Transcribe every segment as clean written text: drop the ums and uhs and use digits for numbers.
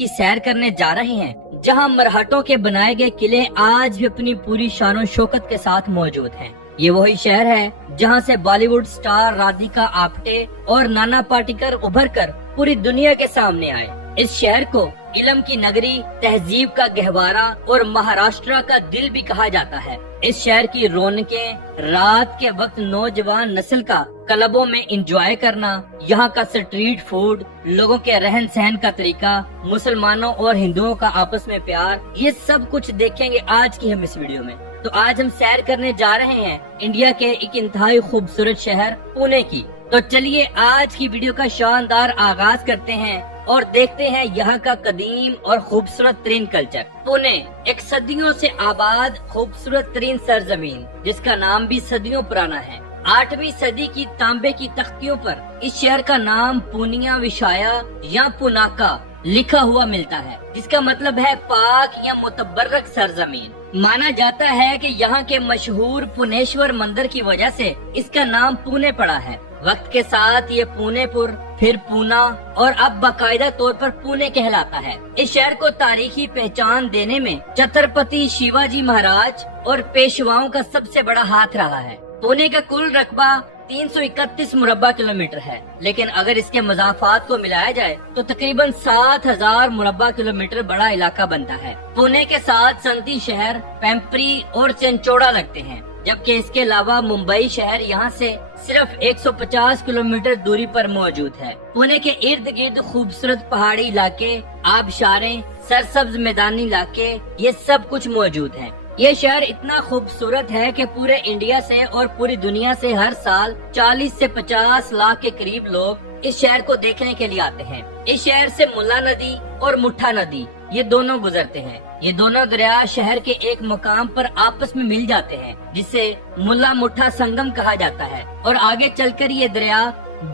की सैर करने जा रहे हैं, जहां मरहटों के बनाए गए किले आज भी अपनी पूरी शानो शौकत के साथ मौजूद हैं। ये वही शहर है जहां से बॉलीवुड स्टार राधिका आप्टे और नाना पाटेकर उभर कर पूरी दुनिया के सामने आए। इस शहर को इल्म की नगरी, तहजीब का गहवारा और महाराष्ट्र का दिल भी कहा जाता है। इस शहर की रौनकें रात के वक्त नौजवान नस्ल का क्लबों में एंजॉय करना, यहाँ का स्ट्रीट फूड, लोगों के रहन सहन का तरीका, मुसलमानों और हिंदुओं का आपस में प्यार, ये सब कुछ देखेंगे आज की हम इस वीडियो में। तो आज हम सैर करने जा रहे हैं इंडिया के एक इंतहाई खूबसूरत शहर पुणे की। तो चलिए आज की वीडियो का शानदार आगाज करते हैं और देखते हैं यहाँ का कदीम और खूबसूरत तरीन कल्चर। पुणे एक सदियों से आबाद खूबसूरत तरीन सरजमीन, जिसका नाम भी सदियों पुराना है। 8वीं सदी की तांबे की तख्तियों पर इस शहर का नाम पुनिया विशाया या पुनाका लिखा हुआ मिलता है, जिसका मतलब है पाक या मुतबर्रक सरजमीन। माना जाता है कि यहाँ के मशहूर पुनेश्वर मंदिर की वजह से इसका नाम पुणे पड़ा है। वक्त के साथ ये पुणेपुर, फिर पूना और अब बाकायदा तौर पर पुणे कहलाता है। इस शहर को तारीखी पहचान देने में छत्रपति शिवाजी महाराज और पेशवाओं का सबसे बड़ा हाथ रहा है। पुणे का कुल रकबा 331 मुरब्बा किलोमीटर है, लेकिन अगर इसके मज़ाफात को मिलाया जाए तो तकरीबन 7000 मुरब्बा किलोमीटर बड़ा इलाका बनता है। पुणे के साथ संती शहर पेम्परी और चंचोड़ा लगते हैं, जबकि इसके अलावा मुंबई शहर यहाँ से सिर्फ 150 किलोमीटर दूरी पर मौजूद है। पुणे के इर्द गिर्द खूबसूरत पहाड़ी इलाके, आबशारें, सरसब्ज मैदानी इलाके, ये सब कुछ मौजूद है। ये शहर इतना खूबसूरत है कि पूरे इंडिया से और पूरी दुनिया से हर साल 40 से 50 लाख के करीब लोग इस शहर को देखने के लिए आते हैं। इस शहर से मुल्ला नदी और मुठा नदी ये दोनों गुजरते हैं। ये दोनों दरिया शहर के एक मुकाम पर आपस में मिल जाते हैं, जिसे मुल्ला मुठा संगम कहा जाता है, और आगे चलकर ये दरिया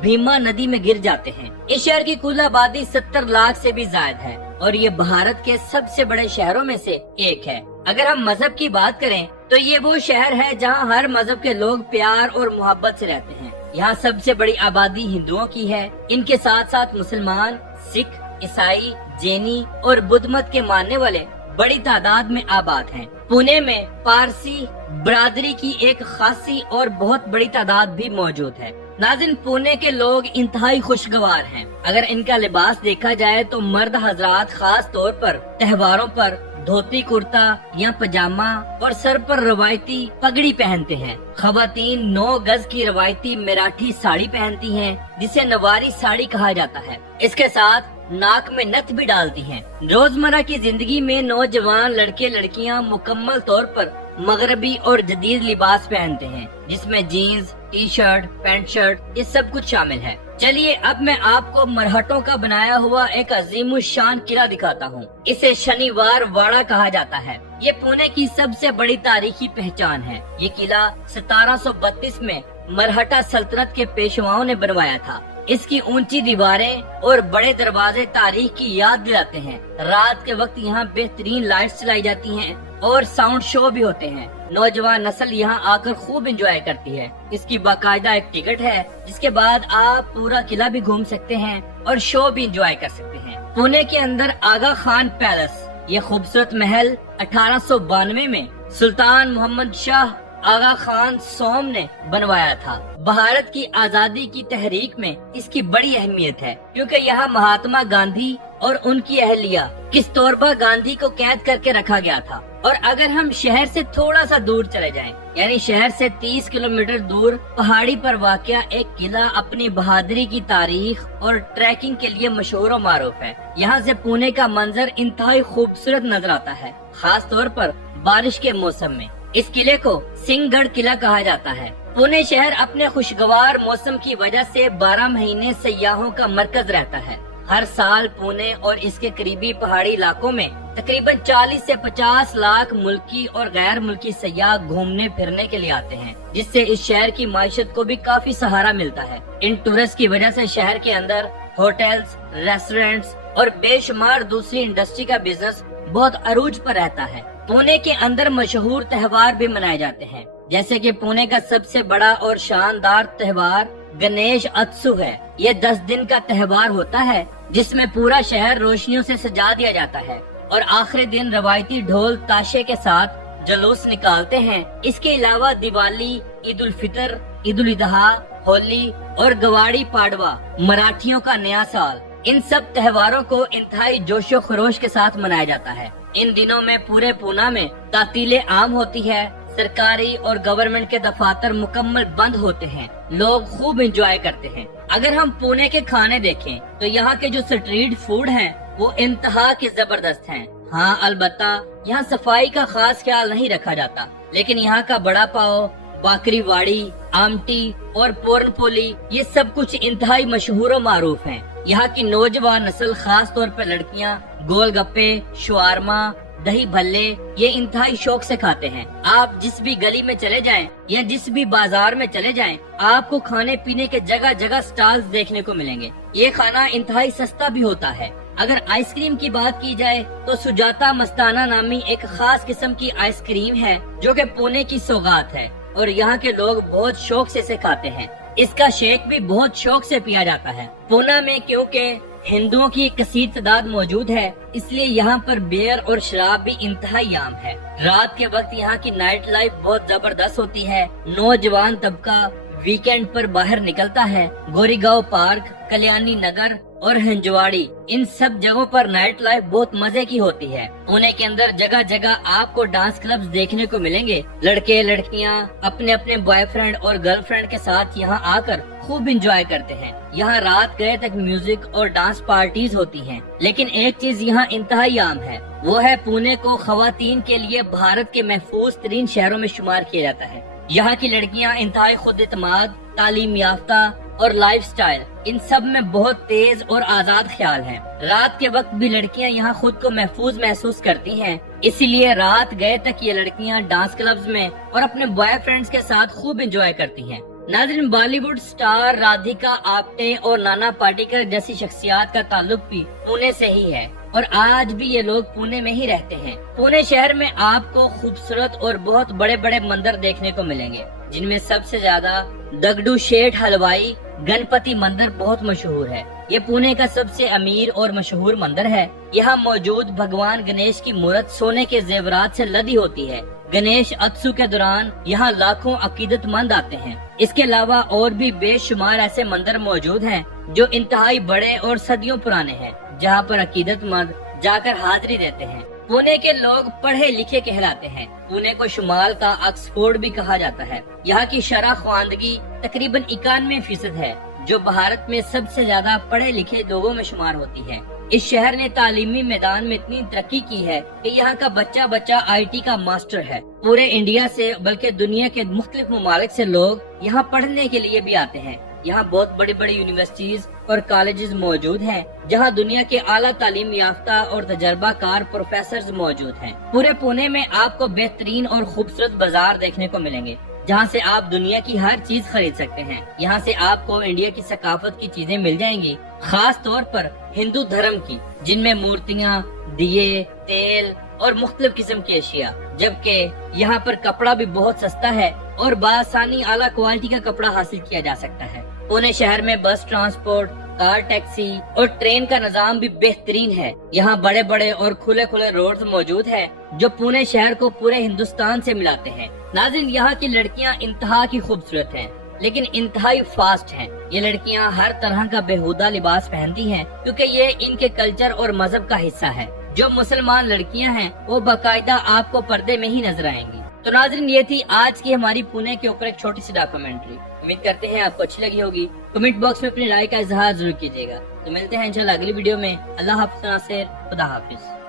भीमा नदी में गिर जाते हैं। इस शहर की कुल आबादी 70 लाख से भी ज्यादा है और ये भारत के सबसे बड़े शहरों में से एक है। अगर हम मजहब की बात करें तो ये वो शहर है जहाँ हर मजहब के लोग प्यार और मोहब्बत से रहते हैं। यहाँ सबसे बड़ी आबादी हिंदुओं की है। इनके साथ साथ मुसलमान, सिख, ईसाई, जैनी और बुद्ध मत के मानने वाले बड़ी तादाद में आबाद हैं। पुणे में पारसी बरादरी की एक खासी और बहुत बड़ी तादाद भी मौजूद है। नाज़रीन, पुणे के लोग इंतहाई खुशगवार हैं। अगर इनका लिबास देखा जाए तो मर्द हजरात खास तौर पर त्योहारों पर धोती कुर्ता या पजामा और सर पर रवायती पगड़ी पहनते हैं। खवातीन 9 गज की रवायती मराठी साड़ी पहनती हैं, जिसे नवारी साड़ी कहा जाता है। इसके साथ नाक में नथ भी डालती हैं। रोजमर्रा की जिंदगी में नौजवान लड़के लड़कियां मुकम्मल तौर पर मगरबी और जदीद लिबास पहनते हैं, जिसमें jeans, T shirt, pant shirt, ये सब कुछ शामिल है। चलिए अब मैं आपको मरहटों का बनाया हुआ एक अजीमुशान किला दिखाता हूँ। इसे शनिवार वाड़ा कहा जाता है। ये पुणे की सबसे बड़ी तारीखी पहचान है। ये किला 1732 में मरहटा सल्तनत के पेशवाओं ने बनवाया था। इसकी ऊंची दीवारें और बड़े दरवाजे तारीख की याद दिलाते हैं। रात के वक्त यहाँ बेहतरीन लाइट्स चलाई जाती हैं और साउंड शो भी होते हैं। नौजवान नस्ल यहाँ आकर खूब एंजॉय करती है। इसकी बाकायदा एक टिकट है, जिसके बाद आप पूरा किला भी घूम सकते हैं और शो भी एंजॉय कर सकते हैं। पुणे के अंदर आगा खान पैलेस, ये खूबसूरत महल 1892 में सुल्तान मोहम्मद शाह आगा खान सोम ने बनवाया था। भारत की आजादी की तहरीक में इसकी बड़ी अहमियत है, क्योंकि यहाँ महात्मा गांधी और उनकी अहलिया कस्तूरबा गांधी को कैद करके रखा गया था। और अगर हम शहर से थोड़ा सा दूर चले जाएं, यानी शहर से 30 किलोमीटर दूर पहाड़ी पर वाक़या एक किला अपनी बहादुरी की तारीख और ट्रैकिंग के लिए मशहूर और मारूफ है। यहाँ से पुणे का मंजर इंतहाई खूबसूरत नजर आता है, खास तौर पर बारिश के मौसम में। इस किले को सिंहगढ़ किला कहा जाता है। पुणे शहर अपने खुशगवार मौसम की वजह से 12 महीने सयाहों का मरकज रहता है। हर साल पुणे और इसके करीबी पहाड़ी इलाकों में तकरीबन 40 से 50 लाख मुल्की और गैर मुल्की सयाह घूमने फिरने के लिए आते हैं, जिससे इस शहर की माइशत को भी काफी सहारा मिलता है। इन टूरिस्ट की वजह से शहर के अंदर होटल्स, रेस्टोरेंट्स और बेशुमार दूसरी इंडस्ट्री का बिजनेस बहुत अरूज पर रहता है। पुणे के अंदर मशहूर त्योहार भी मनाए जाते हैं, जैसे कि पुणे का सबसे बड़ा और शानदार त्योहार गणेश उत्सव है। ये 10 दिन का त्योहार होता है جس میں پورا شہر روشنیوں سے سجا دیا جاتا ہے اور آخری دن روایتی ڈھول تاشے کے ساتھ جلوس نکالتے ہیں۔ اس کے علاوہ دیوالی، عید الفطر، عید الاضحیٰ، ہولی اور گواڑی پاڑوا مراٹھیوں کا نیا سال، ان سب تہواروں کو انتہائی جوش و خروش کے ساتھ منایا جاتا ہے۔ ان دنوں میں پورے پونا میں تعطیلیں عام ہوتی ہے، سرکاری اور گورنمنٹ کے دفاتر مکمل بند ہوتے ہیں، لوگ خوب انجوائے کرتے ہیں۔ اگر ہم پونے کے کھانے دیکھیں تو یہاں کے جو اسٹریٹ فوڈ ہیں وہ انتہا کے زبردست ہیں۔ ہاں البتہ یہاں صفائی کا خاص خیال نہیں رکھا جاتا، لیکن یہاں کا بڑا پاؤ، باکری واڑی، آمٹی اور پورن پولی یہ سب کچھ انتہائی مشہور و معروف ہیں۔ یہاں کی نوجوان نسل خاص طور پر لڑکیاں گول گپے، شوارما، دہی بھلے یہ انتہائی شوق سے کھاتے ہیں۔ آپ جس بھی گلی میں چلے جائیں یا جس بھی بازار میں چلے جائیں، آپ کو کھانے پینے کے جگہ جگہ سٹالز دیکھنے کو ملیں گے۔ یہ کھانا انتہائی سستا بھی ہوتا ہے۔ اگر آئس کریم کی بات کی جائے تو سجاتا مستانہ نامی ایک خاص قسم کی آئس کریم ہے جو کہ پونے کی سوغات ہے اور یہاں کے لوگ بہت شوق سے اسے کھاتے ہیں۔ اس کا شیک بھی بہت شوق سے پیا جاتا ہے۔ پونا میں کیونکہ ہندوؤں کی ایک کثیر تعداد موجود ہے، اس لیے یہاں پر بیئر اور شراب بھی انتہائی عام ہے۔ رات کے وقت یہاں کی نائٹ لائف بہت زبردست ہوتی ہے۔ نوجوان طبقہ ویکینڈ پر باہر نکلتا ہے۔ گوری گاؤں پارک، کلیانی نگر اور ہنجواڑی ان سب جگہوں پر نائٹ لائف بہت مزے کی ہوتی ہے۔ پونے کے اندر جگہ جگہ آپ کو ڈانس کلبز دیکھنے کو ملیں گے۔ لڑکے لڑکیاں اپنے اپنے بوائے فرینڈ اور گرل فرینڈ کے ساتھ یہاں آ کر خوب انجوائے کرتے ہیں۔ یہاں رات گئے تک میوزک اور ڈانس پارٹیز ہوتی ہیں۔ لیکن ایک چیز یہاں انتہائی عام ہے، وہ ہے پونے کو خواتین کے لیے بھارت کے محفوظ ترین شہروں میں شمار کیا جاتا ہے۔ یہاں کی لڑکیاں انتہائی خود اعتماد، تعلیم یافتہ اور لائف سٹائل ان سب میں بہت تیز اور آزاد خیال ہیں۔ رات کے وقت بھی لڑکیاں یہاں خود کو محفوظ محسوس کرتی ہیں، اسی لیے رات گئے تک یہ لڑکیاں ڈانس کلبز میں اور اپنے بوائے فرینڈز کے ساتھ خوب انجوائے کرتی ہیں۔ ناظرین، بالی ووڈ سٹار رادھیکا آپٹے اور نانا پاٹیکر جیسی شخصیات کا تعلق بھی پونے سے ہی ہے اور آج بھی یہ لوگ پونے میں ہی رہتے ہیں۔ پونے شہر میں آپ کو خوبصورت اور بہت بڑے بڑے مندر دیکھنے کو ملیں گے، جن میں سب سے زیادہ دگڈو شیٹھ ہلوائی گنپتی مندر بہت مشہور ہے۔ یہ پونے کا سب سے امیر اور مشہور مندر ہے۔ یہاں موجود بھگوان گنیش کی مورت سونے کے زیورات سے لدی ہوتی ہے۔ گنیش اتسو کے دوران یہاں لاکھوں عقیدت مند آتے ہیں۔ اس کے علاوہ اور بھی بے شمار ایسے مندر موجود ہیں جو انتہائی بڑے اور صدیوں پرانے ہیں، جہاں پر عقیدت مند جا کر حاضری دیتے ہیں۔ پونے کے لوگ پڑھے لکھے کہلاتے ہیں۔ پونے کو شمال کا آکسفورڈ بھی کہا جاتا ہے۔ یہاں کی شرح خواندگی تقریباً 91% ہے، جو بھارت میں سب سے زیادہ پڑھے لکھے لوگوں میں شمار ہوتی ہے۔ اس شہر نے تعلیمی میدان میں اتنی ترقی کی ہے کہ یہاں کا بچہ بچہ IT کا ماسٹر ہے۔ پورے انڈیا سے بلکہ دنیا کے مختلف ممالک سے لوگ یہاں پڑھنے کے لیے بھی آتے ہیں۔ یہاں بہت بڑی بڑی یونیورسٹیز اور کالجز موجود ہیں، جہاں دنیا کے اعلیٰ تعلیم یافتہ اور تجربہ کار پروفیسرز موجود ہیں۔ پورے پونے میں آپ کو بہترین اور خوبصورت بازار دیکھنے کو ملیں گے، جہاں سے آپ دنیا کی ہر چیز خرید سکتے ہیں۔ یہاں سے آپ کو انڈیا کی ثقافت کی چیزیں مل جائیں گی، خاص طور پر ہندو دھرم کی، جن میں مورتیاں، دیے، تیل اور مختلف قسم کی اشیاء۔ جبکہ یہاں پر کپڑا بھی بہت سستا ہے اور بآسانی اعلیٰ کوالٹی کا کپڑا حاصل کیا جا سکتا ہے۔ پونے شہر میں بس ٹرانسپورٹ، کار ٹیکسی اور ٹرین کا نظام بھی بہترین ہے۔ یہاں بڑے بڑے اور کھلے کھلے روڈز موجود ہیں جو پونے شہر کو پورے ہندوستان سے ملاتے ہیں۔ ناظرین، یہاں کی لڑکیاں انتہا کی خوبصورت ہیں لیکن انتہائی فاسٹ ہیں۔ یہ لڑکیاں ہر طرح کا بےہودہ لباس پہنتی ہیں کیونکہ یہ ان کے کلچر اور مذہب کا حصہ ہے۔ جو مسلمان لڑکیاں ہیں وہ باقاعدہ آپ کو پردے میں ہی نظر آئیں گی۔ تو ناظرین، یہ تھی آج کی ہماری پونے کے اوپر ایک چھوٹی سی ڈاکومنٹری۔ امید کرتے ہیں آپ کو اچھی لگی ہوگی۔ کمنٹ باکس میں اپنی رائے کا اظہار ضرور کیجیے گا۔ تو ملتے ہیں انشاءاللہ اگلی ویڈیو میں۔ اللہ حافظ ناصر، خدا حافظ۔